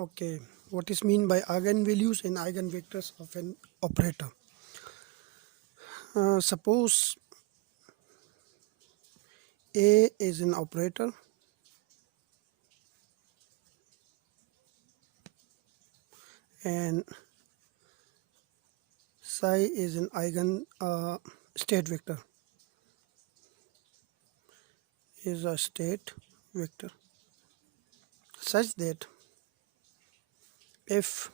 Okay, what is mean by eigenvalues and eigenvectors of an operator? Suppose A is an operator and psi is an eigen state vector, is a state vector, such that if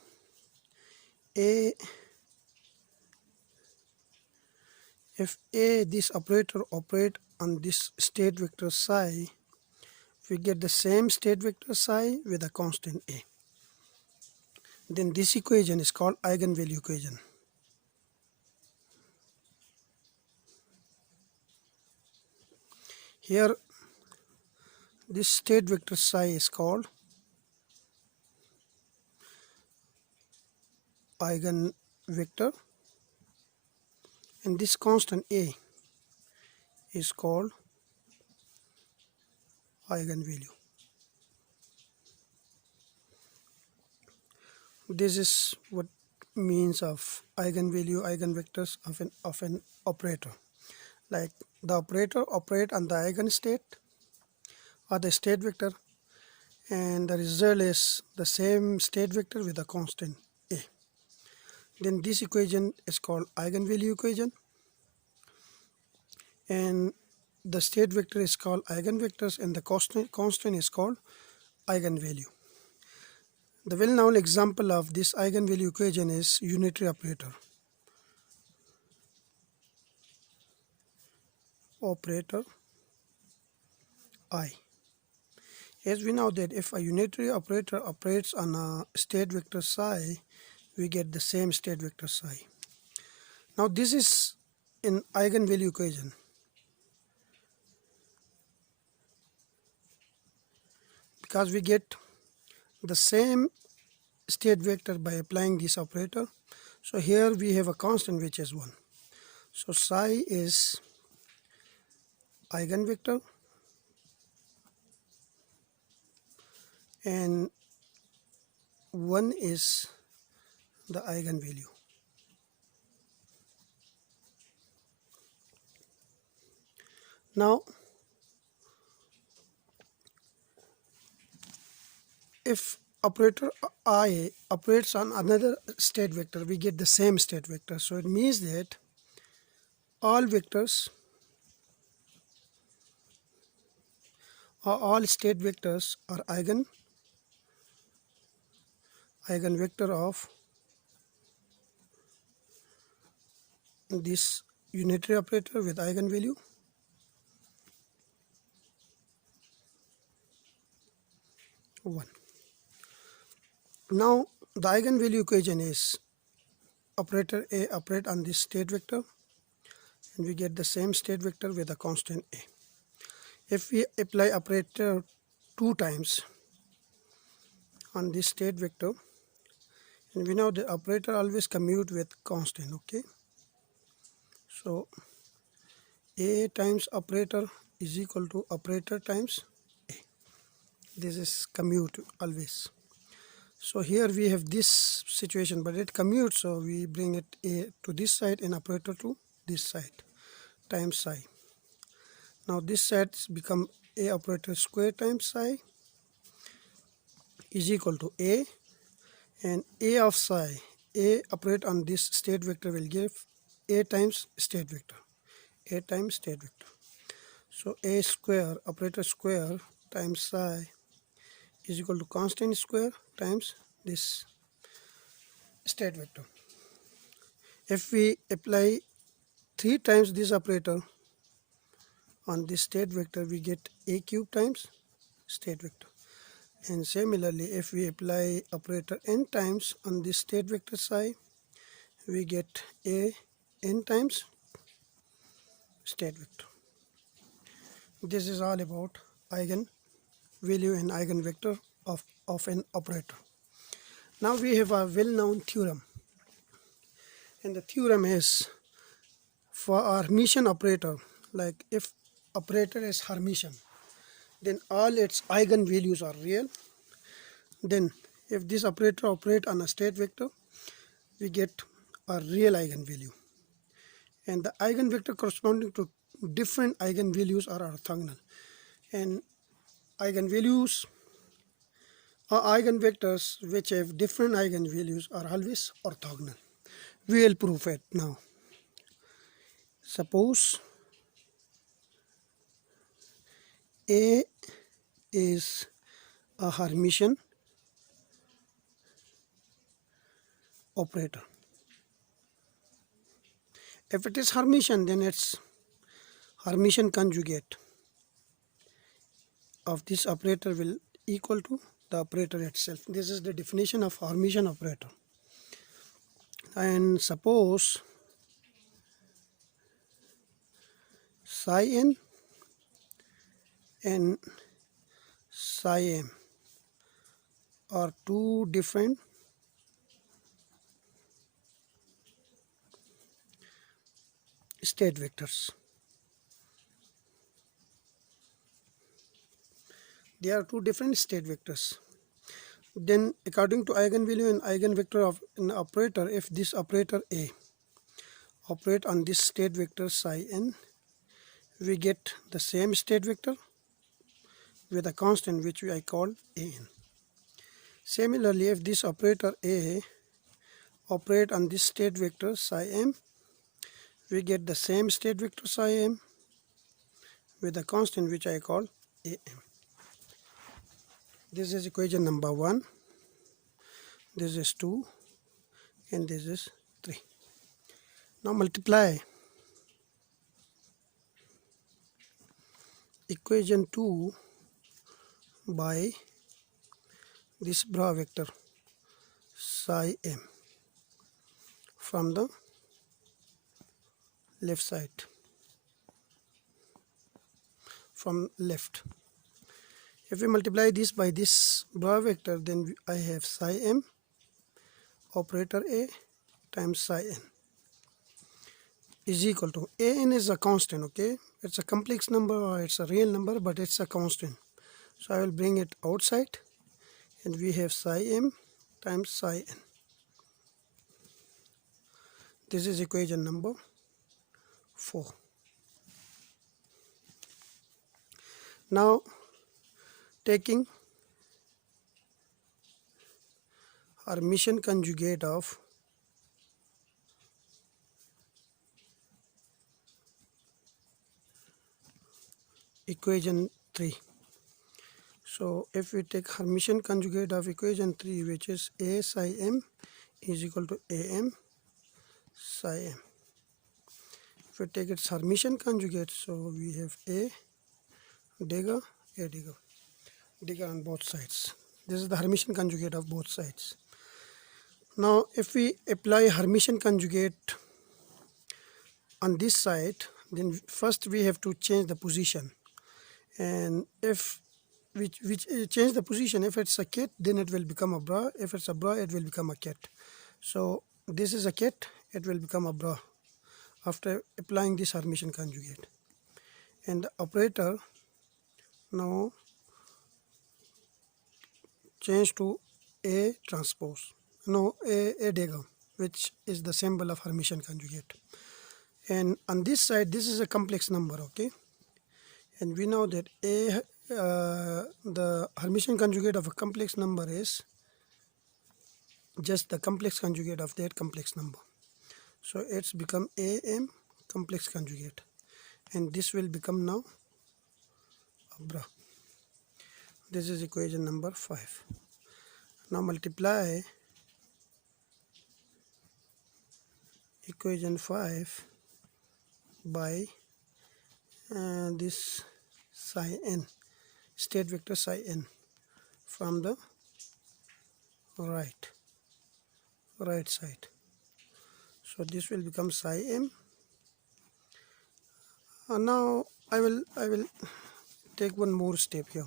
A this operator operate on this state vector psi, we get the same state vector psi with a constant A. Then this equation is called eigenvalue equation. Here this state vector psi is called eigenvector and this constant A is called eigenvalue. This is what means of eigenvalue, eigenvectors of an operator. Like the operator operate on the eigenstate or the state vector, and the result is the same state vector with a constant A. Then this equation is called eigenvalue equation, and the state vector is called eigenvectors and the constant is called eigenvalue. The well-known example of this eigenvalue equation is unitary operator. Operator I. As we know that if a unitary operator operates on a state vector psi, we get the same state vector psi. Now this is an eigenvalue equation. Because we get the same state vector by applying this operator, so here we have a constant which is 1. So psi is eigenvector and 1 is the eigenvalue. Now if operator I operates on another state vector, we get the same state vector. So it means that all vectors or all state vectors are eigenvector of this unitary operator with eigenvalue 1. Now the eigenvalue equation is operator A operate on this state vector and we get the same state vector with a constant A. If we apply operator 2 times on this state vector, and we know the operator always commute with constant, okay? So A times operator is equal to operator times A. This is commute always. So here we have this situation, but it commutes, so we bring it A to this side and operator to this side times psi. Now this side become A operator square times psi is equal to A, and A of psi, A operate on this state vector will give A times state vector, A times state vector. So A square operator square times psi is equal to constant square times this state vector. If we apply 3 times this operator on this state vector, we get A cube times state vector. And similarly, if we apply operator n times on this state vector psi, we get A n times state vector. This is all about eigenvalue and eigenvector of an operator. Now we have a well-known theorem, and the theorem is for a Hermitian operator, like if operator is Hermitian, then all its eigenvalues are real. Then If this operator operates on a state vector, we get a real eigenvalue. And the eigenvector corresponding to different eigenvalues are orthogonal. And eigenvalues or eigenvectors which have different eigenvalues are always orthogonal. We will prove it now. Suppose A is a Hermitian operator. If it is Hermitian, then its Hermitian conjugate of this operator will equal to the operator itself. This is the definition of Hermitian operator. And suppose psi n and psi m are two different state vectors. They are two different state vectors. Then according to eigenvalue and eigenvector of an operator, if this operator A operate on this state vector psi n, we get the same state vector with a constant which I call an. Similarly, if this operator A operate on this state vector psi m, we get the same state vector psi m with a constant which I call am. This is equation number 1, this is 2, and this is 3. Now multiply equation 2 by this bra vector psi m from the left side, from left. If we multiply this by this bra vector, then I have psi m operator A times psi n is equal to, an is a constant, okay? It's a complex number or it's a real number, but it's a constant. So I will bring it outside and we have psi m times psi n. This is equation number 4. Now taking Hermitian conjugate of equation 3. So if we take Hermitian conjugate of equation 3, which is A psi m is equal to am psi m. If we take its Hermitian conjugate, so we have a digger on both sides. This is the Hermitian conjugate of both sides. Now if we apply Hermitian conjugate on this side, then first we have to change the position. And if we change the position, if it's a cat, then it will become a bra. If it's a bra, it will become a cat. So this is a cat, it will become a bra after applying this Hermitian conjugate. And the operator now change to A transpose, A dagger, which is the symbol of Hermitian conjugate. And on this side, this is a complex number, okay? And we know that the Hermitian conjugate of a complex number is just the complex conjugate of that complex number. So it's become am complex conjugate, and this will become now a bra. This is equation number 5. Now multiply equation 5 by this psi n, state vector psi n, from the right side. So this will become psi m. Now I will take one more step here.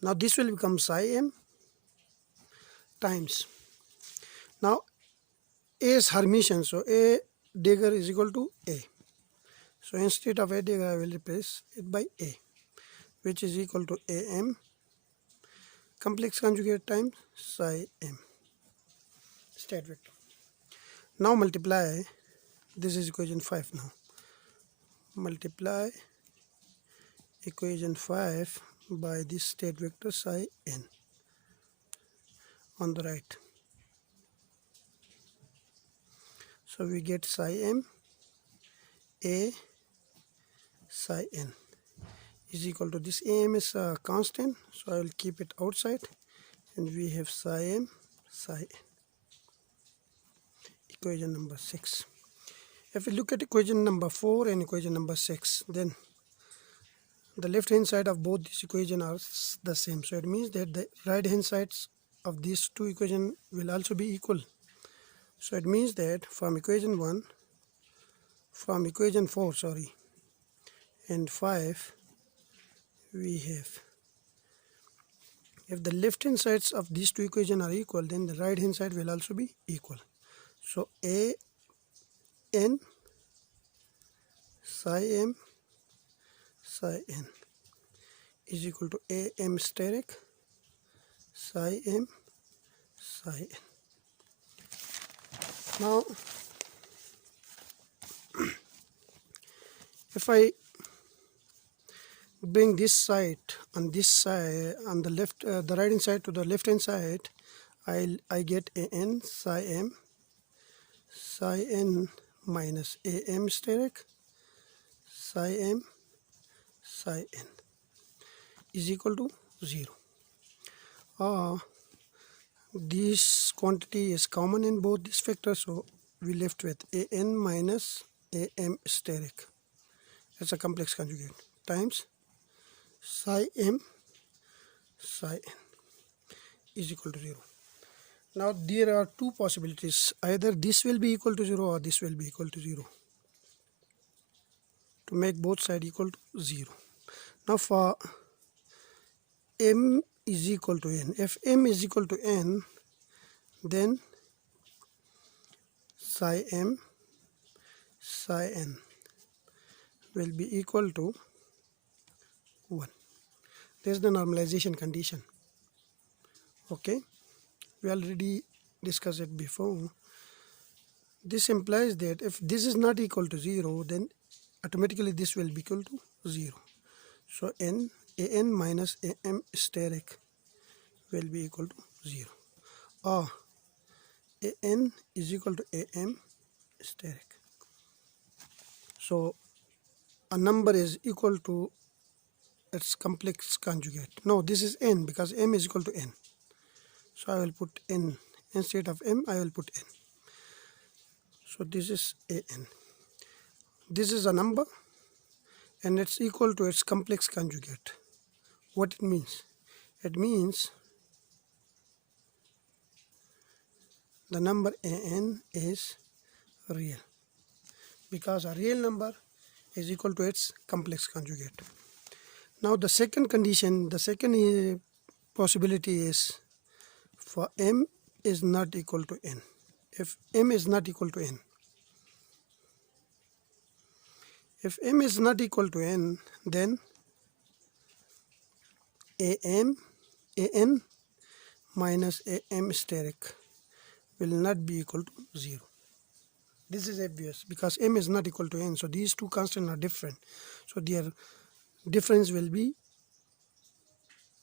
Now this will become psi m times, now A is Hermitian, so A dagger is equal to A. So instead of A dagger, I will replace it by A, which is equal to am complex conjugate times psi m state vector. Now multiply, this is equation 5 now. Multiply equation 5 by this state vector psi n on the right. So we get psi m a psi n is equal to this. am is a constant, so I will keep it outside, and we have psi m psi n. Equation number 6. If we look at equation number 4 and equation number 6, then the left hand side of both these equations are the same. So it means that the right hand sides of these two equations will also be equal. So it means that from equation 4 and 5, we have, if the left hand sides of these two equations are equal, then the right hand side will also be equal. So a n psi m psi n is equal to a m steric psi m psi n. Now if I bring this side on this side, on the left, the right hand side to the left hand side, I get a n psi m psi n minus a m steric psi m psi n is equal to 0. This quantity is common in both these factors, so we left with a n minus a m steric as a complex conjugate times psi m psi n is equal to 0. Now there are two possibilities. Either this will be equal to 0 or this will be equal to 0, to make both sides equal to 0. Now for m is equal to n, if m is equal to n, then psi m psi n will be equal to 1. This is the normalization condition. Okay, we already discussed it before. This implies that if this is not equal to 0, then automatically this will be equal to 0. So a n minus a m steric will be equal to 0, or a n is equal to a m steric. So a number is equal to its complex conjugate. No, this is n, because m is equal to n. So I will put n instead of m, I will put n. So this is a n. This is a number and it's equal to its complex conjugate. What it means? It means the number a n is real, because a real number is equal to its complex conjugate. Now the second condition, the second possibility is for m is not equal to n. If m is not equal to n, if m is not equal to n, then a n minus a m steric will not be equal to 0. This is obvious, because m is not equal to n, so these two constants are different, so their difference will be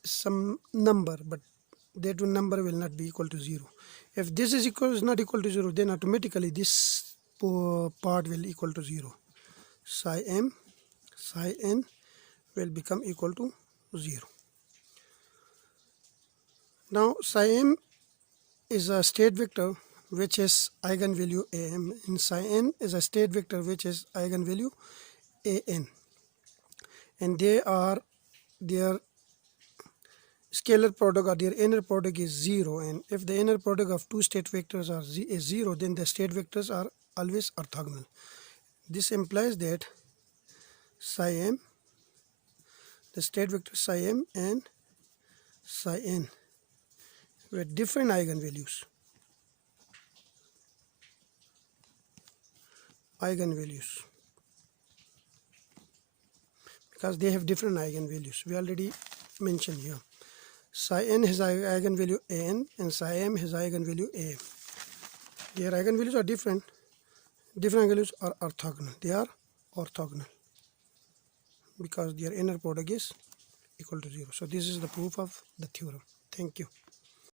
some number, but that number will not be equal to 0. If this is not equal to 0, then automatically this part will equal to 0. Psi m psi n will become equal to 0. Now psi m is a state vector which is eigenvalue am, and psi n is a state vector which is eigenvalue an, and their scalar product or their inner product is 0, and if the inner product of two state vectors is 0, then the state vectors are always orthogonal. This implies that psi m, the state vector psi m and psi n with different eigenvalues, because they have different eigenvalues. We already mentioned here. Psi n has eigenvalue an and psi m has eigenvalue a. Their eigenvalues are different. Different eigenvalues are orthogonal. They are orthogonal because their inner product is equal to 0. So this is the proof of the theorem. Thank you.